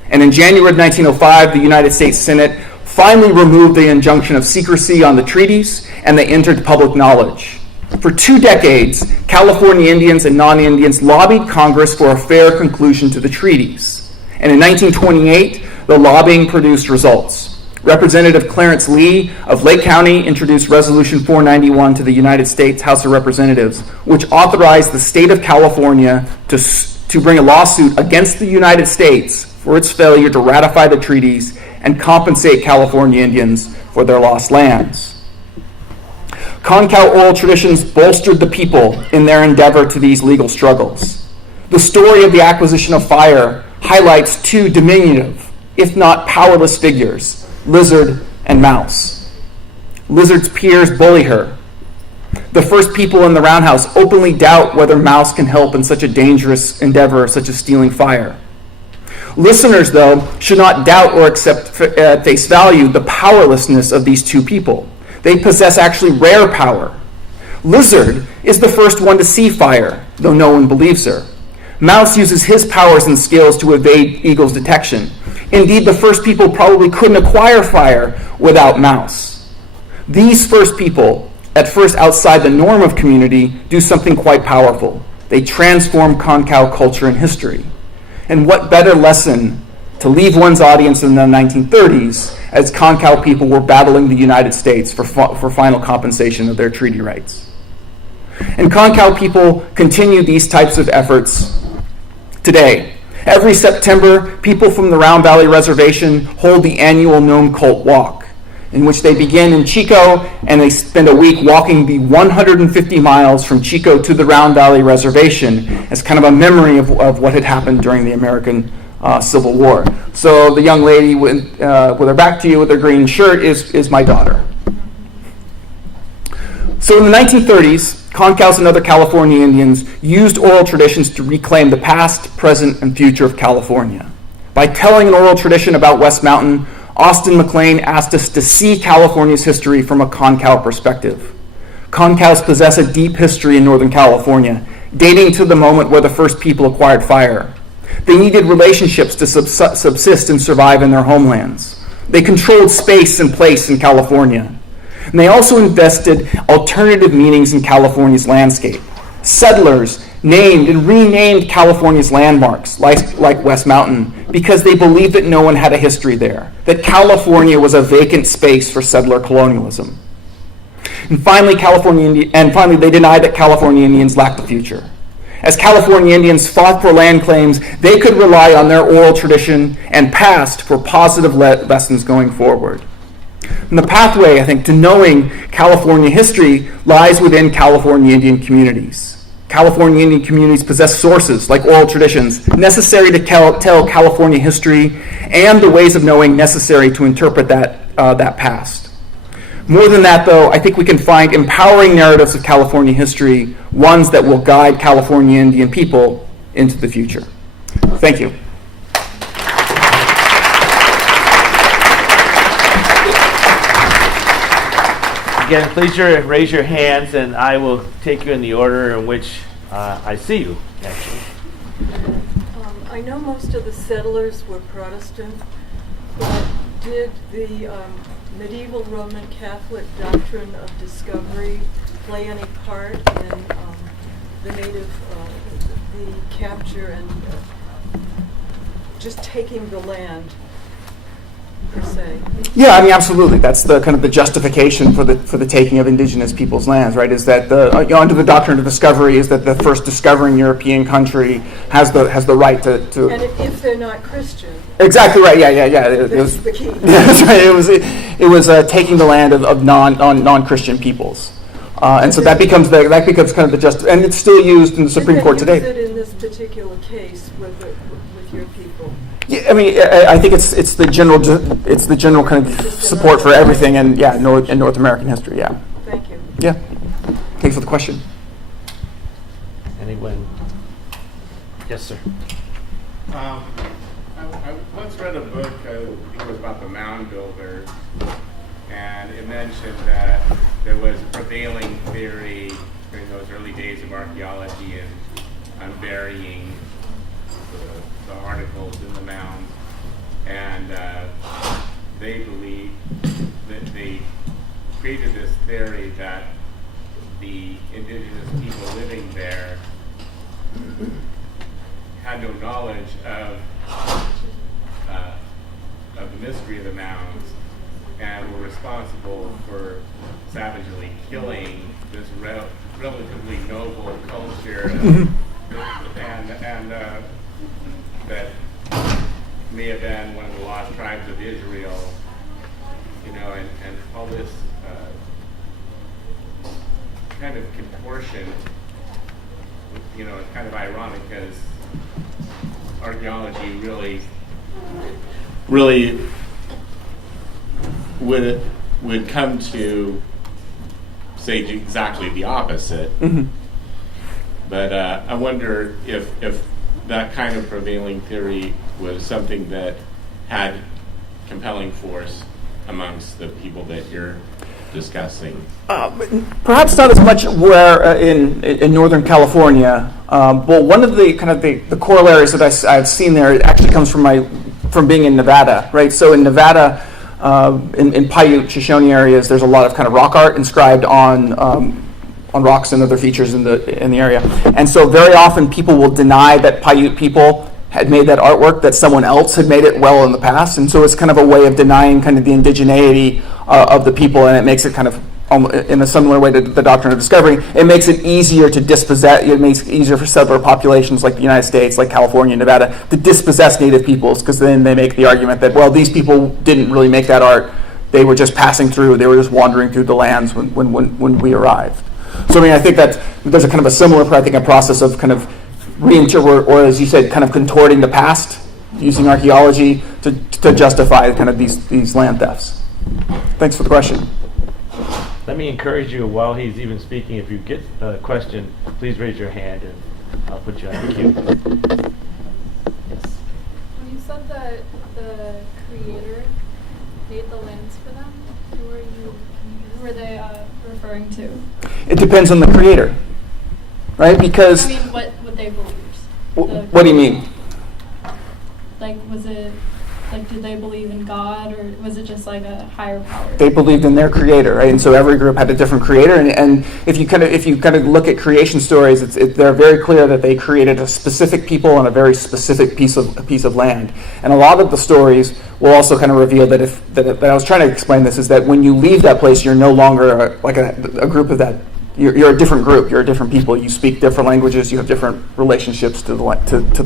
And in January of 1905, the United States Senate finally removed the injunction of secrecy on the treaties, and they entered public knowledge. For 2 decades, California Indians and non-Indians lobbied Congress for a fair conclusion to the treaties. And in 1928, the lobbying produced results. Representative Clarence Lee of Lake County introduced Resolution 491 to the United States House of Representatives, which authorized the state of California to bring a lawsuit against the United States for its failure to ratify the treaties and compensate California Indians for their lost lands. Concow oral traditions bolstered the people in their endeavor to these legal struggles. The story of the acquisition of fire highlights 2 diminutive, if not powerless figures, Lizard and Mouse. Lizard's peers bully her. The first people in the roundhouse openly doubt whether Mouse can help in such a dangerous endeavor such as stealing fire. Listeners, though, should not doubt or accept at face value the powerlessness of these 2 people. They possess actually rare power. Lizard is the first one to see fire, though no one believes her. Mouse uses his powers and skills to evade Eagle's detection. Indeed, the first people probably couldn't acquire fire without Mouse. These first people, at first outside the norm of community, do something quite powerful. They transform Concow culture and history. And what better lesson to leave one's audience in the 1930s as Concow people were battling the United States for final compensation of their treaty rights. And Concow people continue these types of efforts today. Every September, people from the Round Valley Reservation hold the annual Gnome Cult Walk, in which they begin in Chico and they spend a week walking the 150 miles from Chico to the Round Valley Reservation as kind of a memory of what had happened during the American Civil War. So the young lady with her back to you with her green shirt is my daughter. So in the 1930s, Concows and other California Indians used oral traditions to reclaim the past, present, and future of California. By telling an oral tradition about West Mountain, Austin McLaine asked us to see California's history from a Concow perspective. Concows possess a deep history in Northern California, dating to the moment where the first people acquired fire. They needed relationships to subsist and survive in their homelands. They controlled space and place in California. And they also invested alternative meanings in California's landscape. Settlers named and renamed California's landmarks, like West Mountain, because they believed that no one had a history there, that California was a vacant space for settler colonialism. And finally, they denied that California Indians lacked a future. As California Indians fought for land claims, they could rely on their oral tradition and past for positive lessons going forward. And the pathway, I think, to knowing California history lies within California Indian communities. California Indian communities possess sources, like oral traditions, necessary to tell California history and the ways of knowing necessary to interpret that past. More than that, though, I think we can find empowering narratives of California history, ones that will guide California Indian people into the future. Thank you. Again, please raise your hands, and I will take you in the order in which I see you, actually. I know most of the settlers were Protestant, but did the medieval Roman Catholic doctrine of discovery play any part in the capture and just taking the land per se. Yeah, I mean, absolutely. That's the kind of the justification for the taking of indigenous people's lands, right? Is that under the doctrine of discovery is that the first discovering European country has the right to. And if they're not Christian. Exactly right. Yeah. It That's was the key. Yeah, that's right. It was taking the land of non-Christian peoples, and so that becomes kind of the just, and it's still used in the Supreme Court today. Did they use it in this particular case with your people? Yeah, I mean, I think it's the general kind of support for everything, and in North American history. Yeah. Thank you. Yeah. Thanks for the question. Anyone? Yes, sir. I once read a book, I think it was about the mound builders, and it mentioned that there was a prevailing theory during those early days of archaeology and unburying the articles in the mound, and they believed that they created this theory that the indigenous people living there had no knowledge of the mystery of the mounds and were responsible for savagely killing this relatively noble culture, and that may have been one of the lost tribes of Israel, and all this kind of contortion, it's kind of ironic because archaeology really would come to say exactly the opposite. Mm-hmm. But I wonder if that kind of prevailing theory was something that had compelling force amongst the people that you're discussing. Perhaps not as much where in Northern California. But one of the kind of the corollaries that I've seen there actually comes from being in Nevada, right? So in Nevada, in Paiute, Shoshone areas, there's a lot of kind of rock art inscribed on rocks and other features in the area. And so very often people will deny that Paiute people had made that artwork, that someone else had made it well in the past. And so it's kind of a way of denying kind of the indigeneity of the people, and it makes it kind of, in a similar way to the doctrine of discovery, it makes it easier to dispossess, it makes it easier for settler populations like the United States, like California, Nevada, to dispossess native peoples, because then they make the argument that, well, these people didn't really make that art, they were just passing through, they were just wandering through the lands when we arrived. So I mean, I think that there's a kind of a similar, I think, a process of kind of reinterpret, or as you said, kind of contorting the past, using archaeology to justify kind of these land thefts. Thanks for the question. Let me encourage you while he's even speaking, if you get a question, please raise your hand and I'll put you on the queue. Yes. When you said that the Creator made the lands for them, who were they referring to? It depends on the creator, right? Because I mean, what they believed. What do you mean? Like, was it like, did they believe in God, or was it just like a higher power? They believed in their creator, right? And so every group had a different creator. And if you kind of look at creation stories, they're very clear that they created a specific people on a very specific piece of land. And a lot of the stories will also kind of reveal that that I was trying to explain this, is that when you leave that place, you're no longer like a group of that. You're a different group. You're a different people. You speak different languages. You have different relationships to the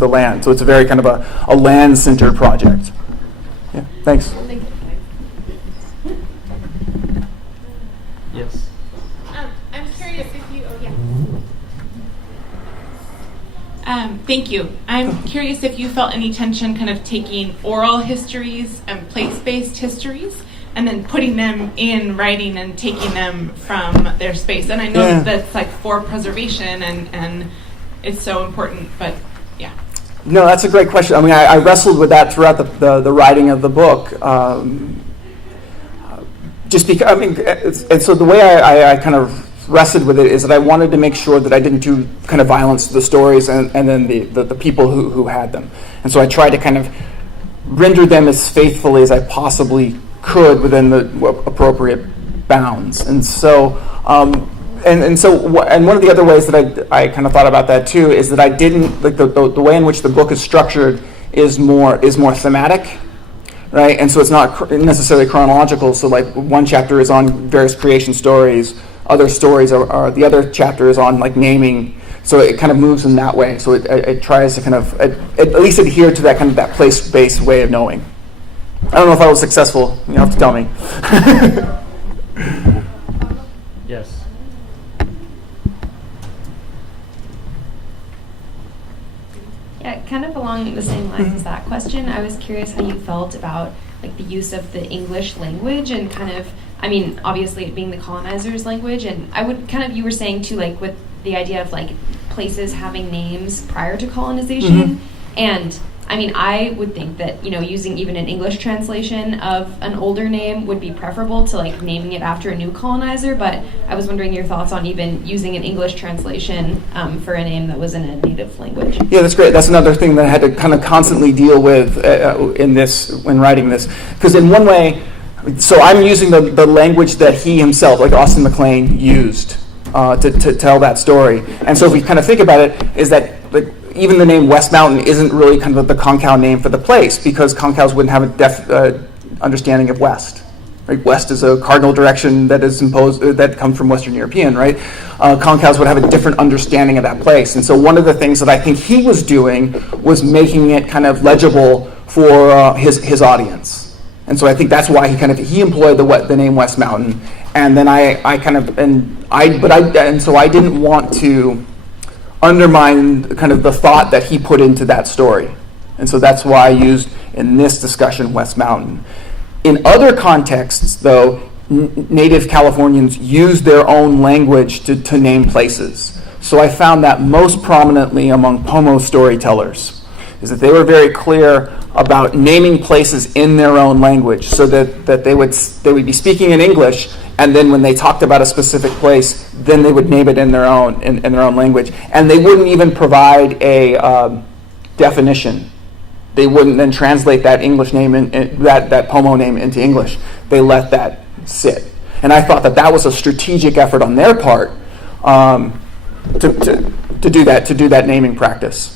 land. So it's a very kind of a land-centered project. Yeah. Thanks. Thank you. Yes. I'm curious if you. Oh yeah. Thank you. I'm curious if you felt any tension, kind of taking oral histories and place-based histories, and then putting them in writing and taking them from their space. And I know that's like for preservation and it's so important, but yeah. No, that's a great question. I mean, I wrestled with that throughout the writing of the book. Just because, I mean, and so the way I kind of wrestled with it is that I wanted to make sure that I didn't do kind of violence to the stories and then the people who had them. And so I tried to kind of render them as faithfully as I possibly could within the appropriate bounds. And so, and one of the other ways that I kind of thought about that too is that I didn't, like the way in which the book is structured is more thematic, right? And so it's not necessarily chronological. So like one chapter is on various creation stories, other stories are the other chapter is on like naming. So it kind of moves in that way. So it tries to kind of at least adhere to that kind of that place-based way of knowing. I don't know if I was successful. You have to tell me. Yes. Yeah, kind of along the same lines as that question, I was curious how you felt about like the use of the English language and kind of, I mean, obviously it being the colonizers' language, and I would kind of, you were saying too, like with the idea of like places having names prior to colonization, and I mean, I would think that, you know, using even an English translation of an older name would be preferable to like naming it after a new colonizer, but I was wondering your thoughts on even using an English translation for a name that was in a native language. Yeah, that's great. That's another thing that I had to kind of constantly deal with when writing this. Because in one way, so I'm using the language that he himself, like Austin McLaine, used to tell that story. And so if we kind of think about it, is that like, even the name West Mountain isn't really kind of the Concow name for the place, because Concows wouldn't have a understanding of west. Right? West is a cardinal direction that is imposed that comes from Western European, right? Concows would have a different understanding of that place. And so one of the things that I think he was doing was making it kind of legible for his audience. And so I think that's why he employed the name West Mountain. And then so I didn't want to undermine kind of the thought that he put into that story. And so that's why I used in this discussion West Mountain. In other contexts, though, native Californians use their own language to name places. So I found that most prominently among Pomo storytellers, is that they were very clear about naming places in their own language, so that they would be speaking in English, and then when they talked about a specific place, then they would name it in their own language, and they wouldn't even provide a definition. They wouldn't then translate that English name that Pomo name into English. They let that sit, and I thought that was a strategic effort on their part to do that naming practice.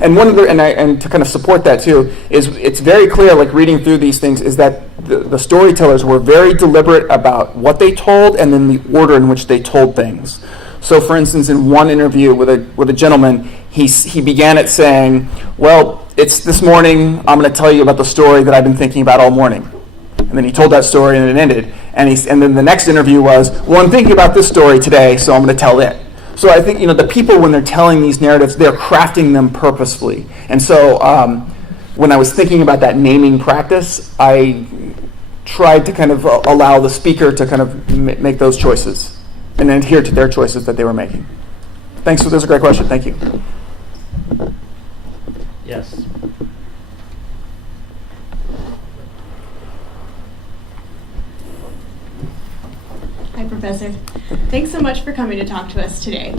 And and to kind of support that too, is it's very clear, like reading through these things, is that the storytellers were very deliberate about what they told and then the order in which they told things. So, for instance, in one interview with a gentleman, he began it saying, "Well, it's this morning. I'm going to tell you about the story that I've been thinking about all morning." And then he told that story and it ended. And then the next interview was, "Well, I'm thinking about this story today, so I'm going to tell it." So I think, the people, when they're telling these narratives, they're crafting them purposefully. And so when I was thinking about that naming practice, I tried to kind of allow the speaker to kind of make those choices and adhere to their choices that they were making. Thanks. That's a great question. Thank you. Yes. Hi, Professor. Thanks so much for coming to talk to us today.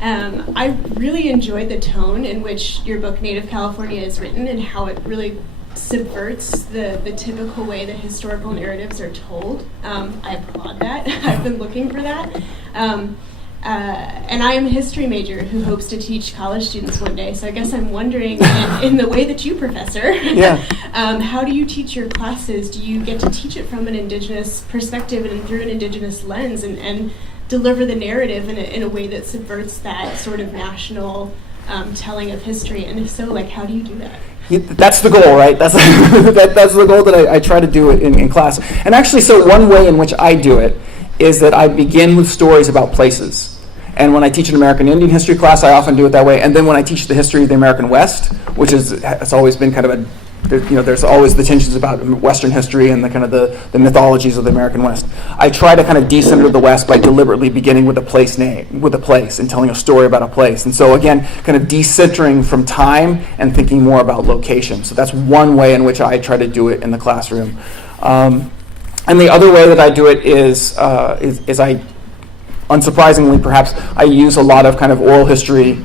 I really enjoyed the tone in which your book, Native California, is written and how it really subverts the typical way that historical narratives are told. I applaud that. I've been looking for that. And I am a history major who hopes to teach college students one day, so I guess I'm wondering, in the way that you, Professor, how do you teach your classes? Do you get to teach it from an Indigenous perspective and through an Indigenous lens and deliver the narrative in a way that subverts that sort of national telling of history? And if so, like, how do you do that? That's the goal, right? That's the goal that I try to do it in class. And actually, so one way in which I do it is that I begin with stories about places. And when I teach an American Indian history class, I often do it that way. And then when I teach the history of the American West, which it's always been kind of there's always the tensions about Western history and the kind of the mythologies of the American West. I try to kind of decenter the West by deliberately beginning with a place and telling a story about a place. And so again, kind of decentering from time and thinking more about location. So that's one way in which I try to do it in the classroom. And the other way that I do it is I, unsurprisingly perhaps, I use a lot of kind of oral history,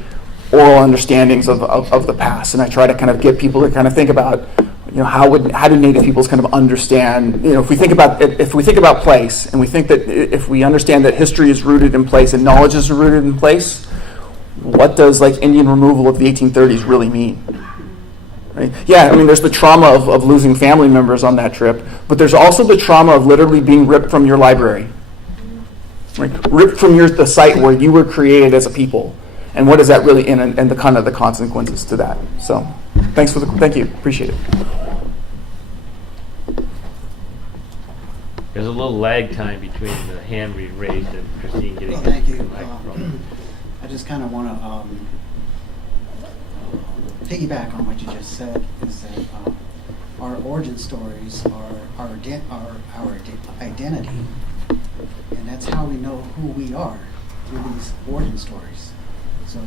oral understandings of the past, and I try to kind of get people to kind of think about, how do Native peoples kind of understand, if we think about place, and we think that if we understand that history is rooted in place and knowledge is rooted in place, what does like Indian removal of the 1830s really mean? Right? Yeah, I mean, there's the trauma of losing family members on that trip, but there's also the trauma of literally being ripped from your library, right? Ripped from the site where you were created as a people, and what is that really in, and the kind of the consequences to that. So, thank you, appreciate it. There's a little lag time between the hand being raised and Christine getting Well, thank you. the microphone. I just kind of want to piggyback on what you just said, is that our origin stories are our identity, and that's how we know who we are, through these origin stories. So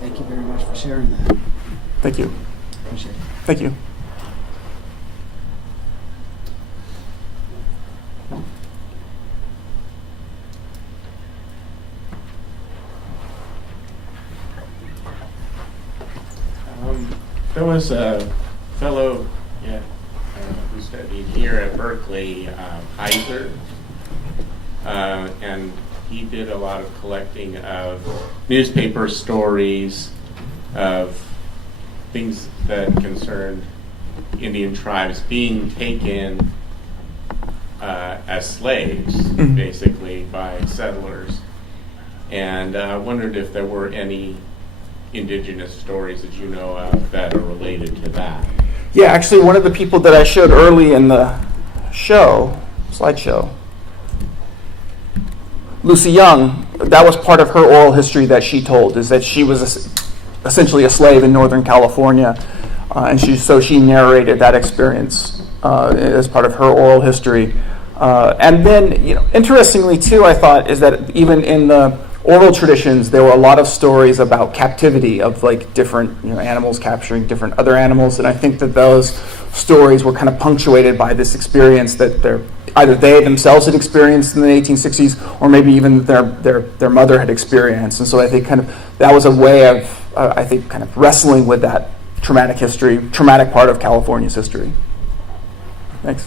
thank you very much for sharing that. Thank you. Appreciate it. Thank you. There was a fellow who studied here at Berkeley, Heiser, and he did a lot of collecting of newspaper stories of things that concerned Indian tribes being taken as slaves, basically, by settlers. And I wondered if there were any Indigenous stories that you know of that are related to that. Yeah, actually, one of the people that I showed early in the slideshow, Lucy Young, that was part of her oral history that she told, is that she was essentially a slave in Northern California, and she narrated that experience as part of her oral history. And then, interestingly too, I thought, is that even in the oral traditions, there were a lot of stories about captivity of like different animals capturing different other animals, and I think that those stories were kind of punctuated by this experience that either they themselves had experienced in the 1860s, or maybe even their mother had experienced. And so I think kind of that was a way of kind of wrestling with that traumatic part of California's history. Thanks.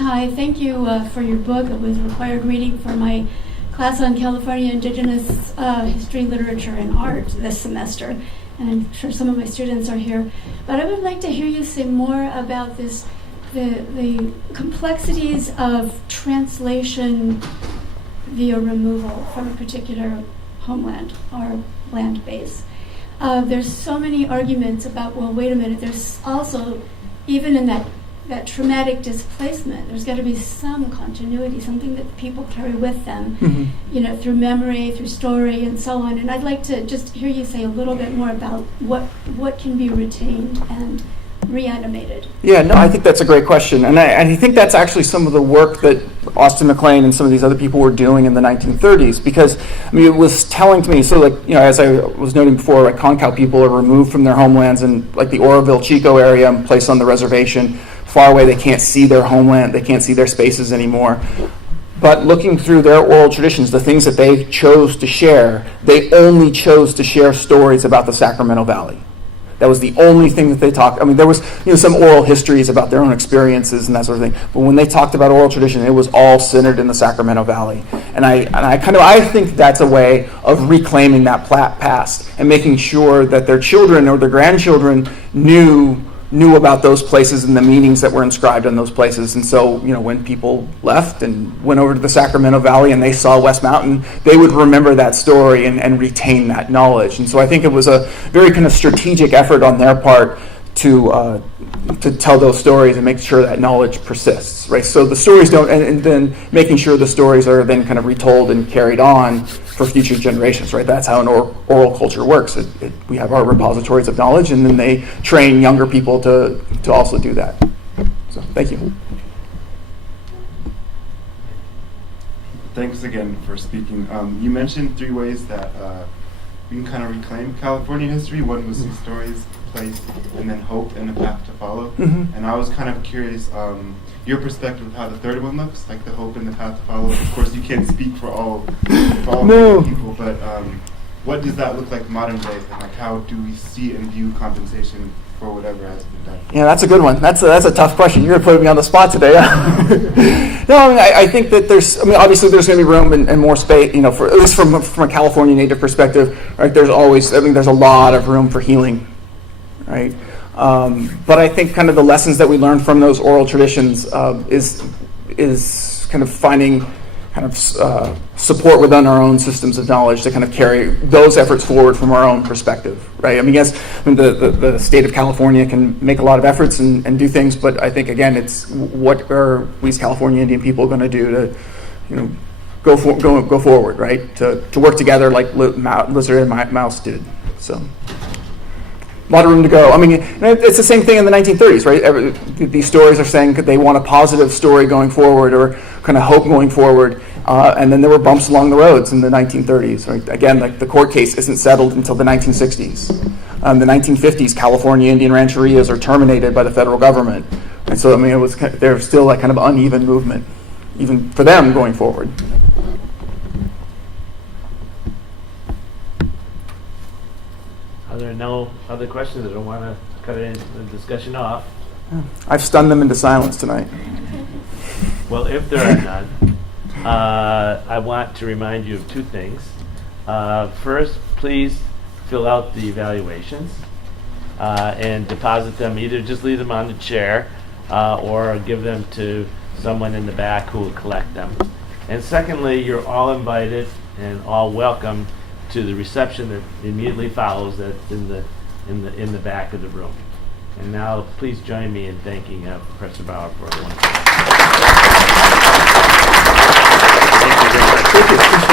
Hi, thank you for your book. It was required reading for my class on California Indigenous history, literature, and art this semester. And I'm sure some of my students are here. But I would like to hear you say more about the complexities of translation via removal from a particular homeland or land base. There's so many arguments about, well, wait a minute, there's also, even in that traumatic displacement, there's got to be some continuity, something that people carry with them, through memory, through story, and so on. And I'd like to just hear you say a little bit more about what can be retained and reanimated. Yeah, no, I think that's a great question. And I think that's actually some of the work that Austin McLaine and some of these other people were doing in the 1930s, because, it was telling to me, so as I was noting before, like Concow people are removed from their homelands in like the Oroville, Chico area and placed on the reservation. Far away, they can't see their homeland, they can't see their spaces anymore. But looking through their oral traditions, the things that they chose to share, they only chose to share stories about the Sacramento Valley. That was the only thing that they talked. There was some oral histories about their own experiences and that sort of thing. But when they talked about oral tradition, it was all centered in the Sacramento Valley. And I think that's a way of reclaiming that past and making sure that their children or their grandchildren knew about those places and the meanings that were inscribed on those places. And so, when people left and went over to the Sacramento Valley and they saw West Mountain, they would remember that story and retain that knowledge. And so I think it was a very kind of strategic effort on their part to tell those stories and make sure that knowledge persists, right? So the stories don't, and then making sure the stories are then kind of retold and carried on for future generations, right? That's how an oral culture works. We have our repositories of knowledge, and then they train younger people to also do that. So thank you. Thanks again for speaking. You mentioned 3 ways that we can kind of reclaim California history. One was through stories, place, and then hope and a path to follow. And I was kind of curious, your perspective of how the third one looks, like the hope and the path to follow. Of course, you can't speak for all No. people, but what does that look like modern day, and like how do we see and view compensation for whatever has been done? Yeah, that's a good one. That's a tough question. You're putting me on the spot today. No, I mean, I think that obviously there's going to be room and more space, for, at least from a California native perspective, right? There's a lot of room for healing, right? But I think kind of the lessons that we learned from those oral traditions is kind of finding kind of support within our own systems of knowledge to kind of carry those efforts forward from our own perspective, right? I mean, yes, the state of California can make a lot of efforts and do things, but I think, again, it's what are we as California Indian people going to do to, go forward, right? To work together like Lizard and Mouse did, so. A lot of room to go. I mean, it's the same thing in the 1930s, right? These stories are saying they want a positive story going forward or kind of hope going forward. And then there were bumps along the roads in the 1930s, right? Again, like the court case isn't settled until the 1960s. The 1950s, California Indian rancherias are terminated by the federal government. And so, I mean, there's still that kind of uneven movement, even for them going forward. Are there no other questions? I don't want to cut the discussion off. I've stunned them into silence tonight. Well, if there are none, I want to remind you of two things. First, please fill out the evaluations and deposit them. Either just leave them on the chair or give them to someone in the back who will collect them. And secondly, you're all invited and all welcome to the reception that immediately follows. That's in the back of the room. And now, please join me in thanking Professor Bauer for a wonderful. Thank you.